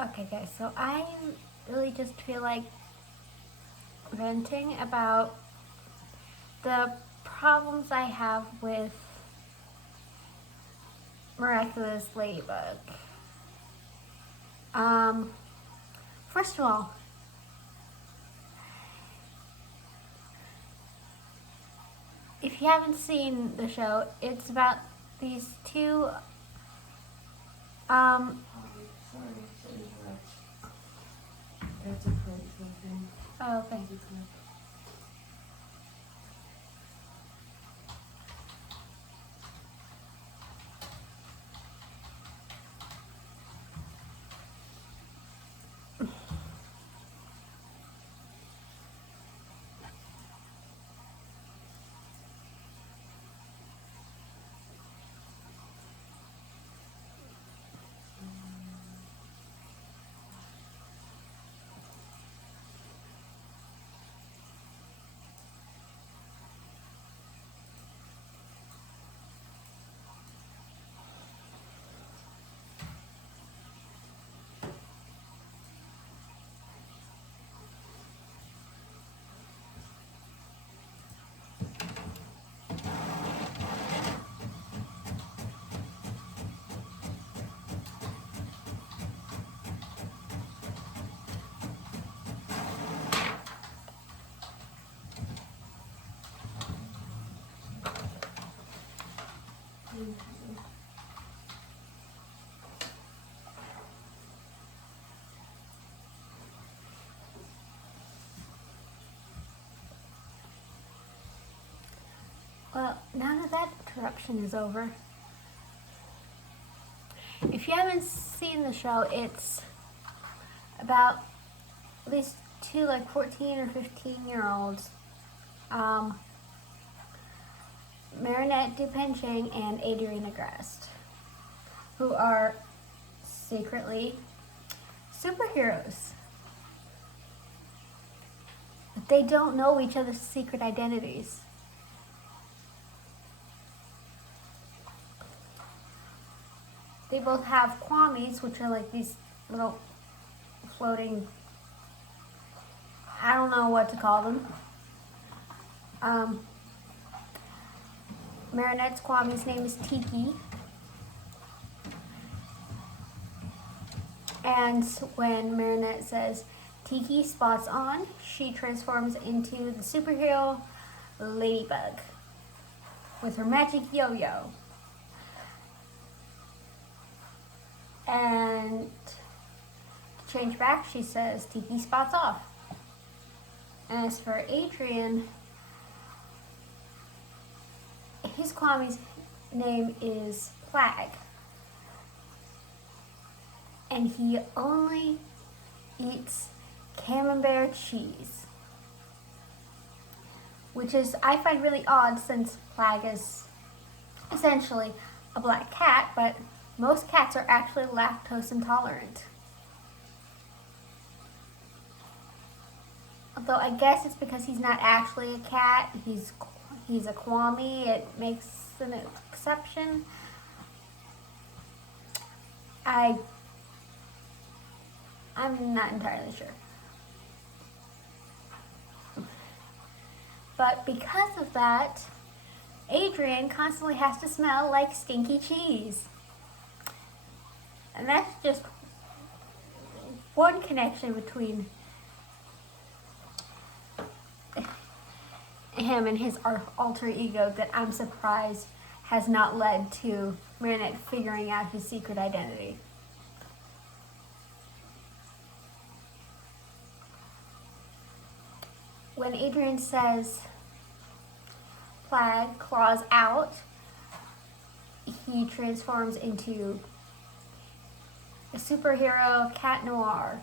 Okay, guys, so I really just feel like venting about the problems I have with Miraculous Ladybug. Um, First of all, if you haven't seen the show, it's about these two, Sorry to interrupt. That's a protocol thing. oh, okay. Well, now that interruption is over, if you haven't seen the show, it's about these two, like 14 or 15-year-olds, Marinette Dupenching and Adrienne Agreste, who are secretly superheroes. But they don't know each other's secret identities. They both have kwamis, which are like these little floating, I don't know what to call them. Marinette's kwami's name is Tiki. And when Marinette says Tiki spots on, she transforms into the superhero Ladybug with her magic yo-yo. And to change back, she says Tiki spots off. And as for Adrienne, his kwami's name is Plag. And he only eats camembert cheese, which is, I find really odd since Plag is essentially a black cat, but most cats are actually lactose intolerant. Although I guess it's because he's not actually a cat, he's a kwami, it makes an exception. I'm not entirely sure. But because of that, Adrienne constantly has to smell like stinky cheese. And that's just one connection between him and his alter ego that I'm surprised has not led to Marinette figuring out his secret identity. When Adrienne says Plag claws out, he transforms into a superhero Cat Noir.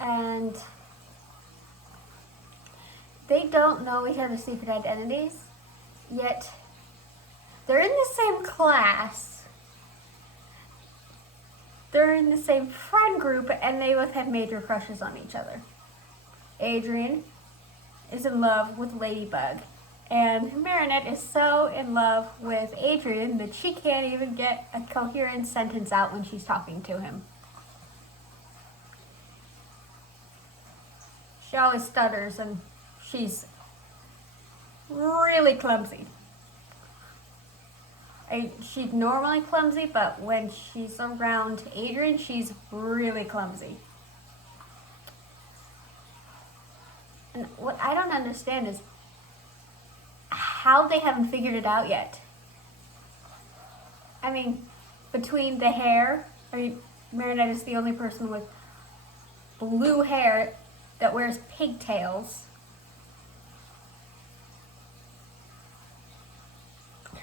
And they don't know each other's secret identities, yet they're in the same class. They're in the same friend group, and they both have major crushes on each other. Adrienne is in love with Ladybug, And Marinette is so in love with Adrian that she can't even get a coherent sentence out when she's talking to him. She always stutters and she's really clumsy. She's normally clumsy, but when she's around Adrian, she's really clumsy. And what I don't understand is how they haven't figured it out yet. I mean, between the hair, Marinette is the only person with blue hair that wears pigtails.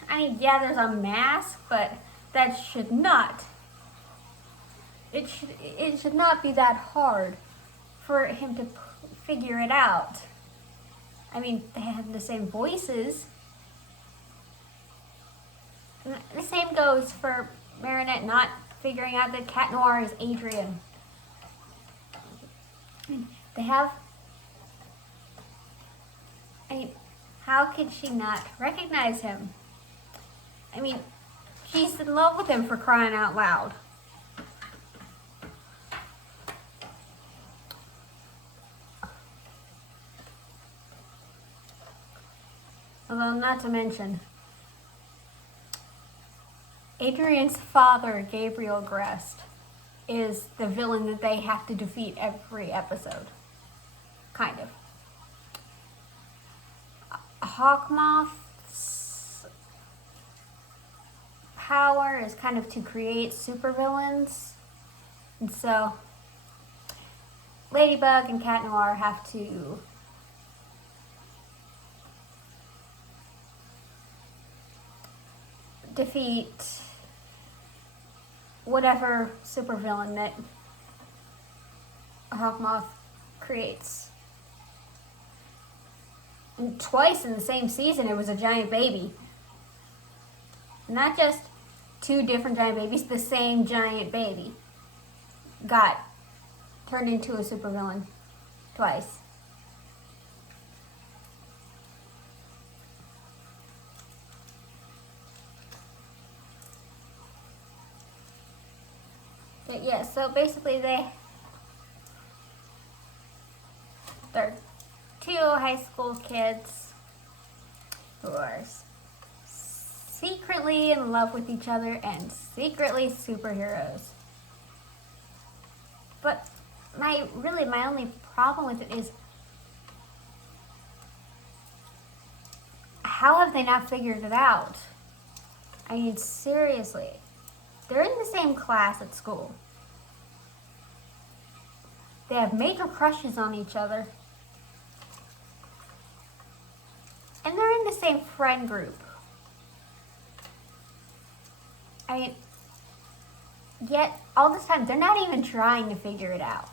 I mean, yeah, there's a mask, but that should not. It should not be that hard for him to figure it out. I mean, they have the same voices. And the same goes for Marinette not figuring out that Cat Noir is Adrian. They have. I mean, how could she not recognize him? I mean, she's in love with him, for crying out loud. Although, not to mention, Adrian's father, Gabriel Grest, is the villain that they have to defeat every episode. Kind of. Hawkmoth's power is kind of to create supervillains. And so, Ladybug and Cat Noir have to defeat whatever supervillain that Hawkmoth creates. And twice in the same season, it was a giant baby. Not just two different giant babies, the same giant baby got turned into a supervillain twice. But yeah, so basically they're two high school kids who are secretly in love with each other and secretly superheroes. But my only problem with it is, how have they not figured it out? I mean, seriously. They're in the same class at school. They have major crushes on each other. And they're in the same friend group. I mean, yet all this time, they're not even trying to figure it out.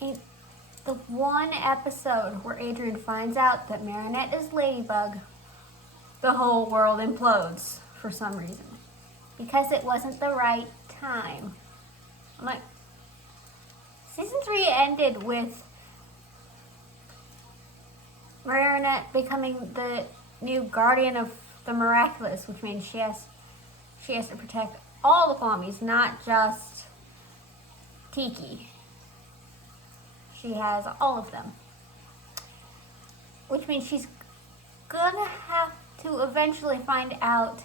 In the one episode where Adrian finds out that Marinette is Ladybug, the whole world implodes for some reason. Because it wasn't the right time. I'm like, season 3 ended with Marinette becoming the new guardian of the miraculous, which means she has to protect all the Kwamis, not just Tiki. She has all of them. Which means she's gonna have to eventually find out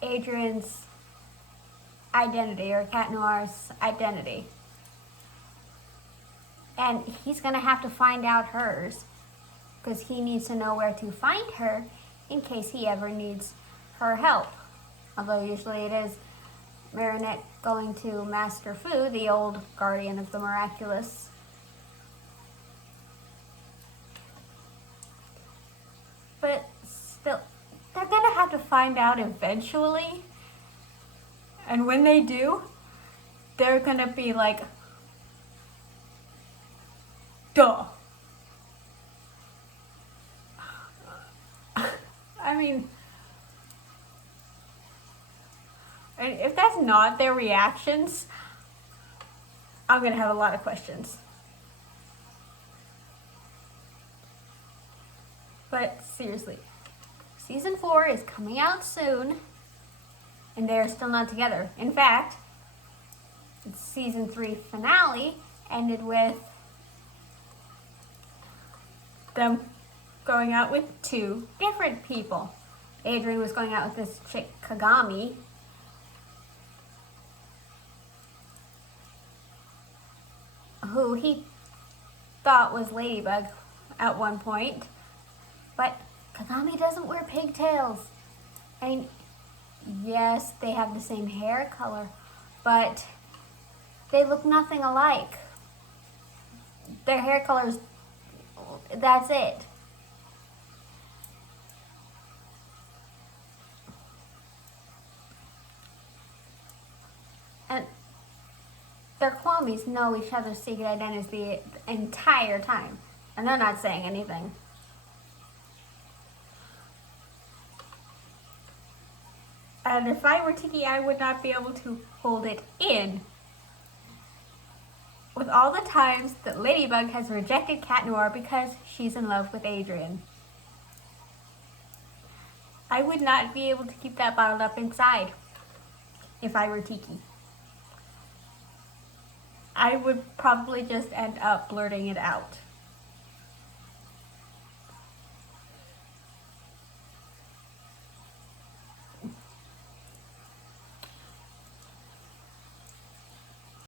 Adrian's identity, or Cat Noir's identity. And he's gonna have to find out hers, because he needs to know where to find her in case he ever needs her help. Although usually it is Marinette going to Master Fu, the old guardian of the miraculous. But still, they're gonna have to find out eventually. And when they do, they're gonna be like, duh. I mean, And if that's not their reactions, I'm gonna have a lot of questions. But seriously, season 4 is coming out soon, and they're still not together. In fact, its season 3 finale ended with them going out with 2 different people. Adrian was going out with this chick Kagami, who he thought was Ladybug at one point, but Kagami doesn't wear pigtails. I mean, yes, they have the same hair color, but they look nothing alike. Their hair colors, that's it. And their clomies know each other's secret identity the entire time, and they're not saying anything. And if I were Tiki, I would not be able to hold it in. With all the times that Ladybug has rejected Cat Noir because she's in love with Adrian. I would not be able to keep that bottled up inside if I were Tiki. I would probably just end up blurting it out.